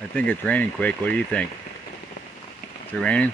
I think it's raining, Quake. What do you think? Is it raining?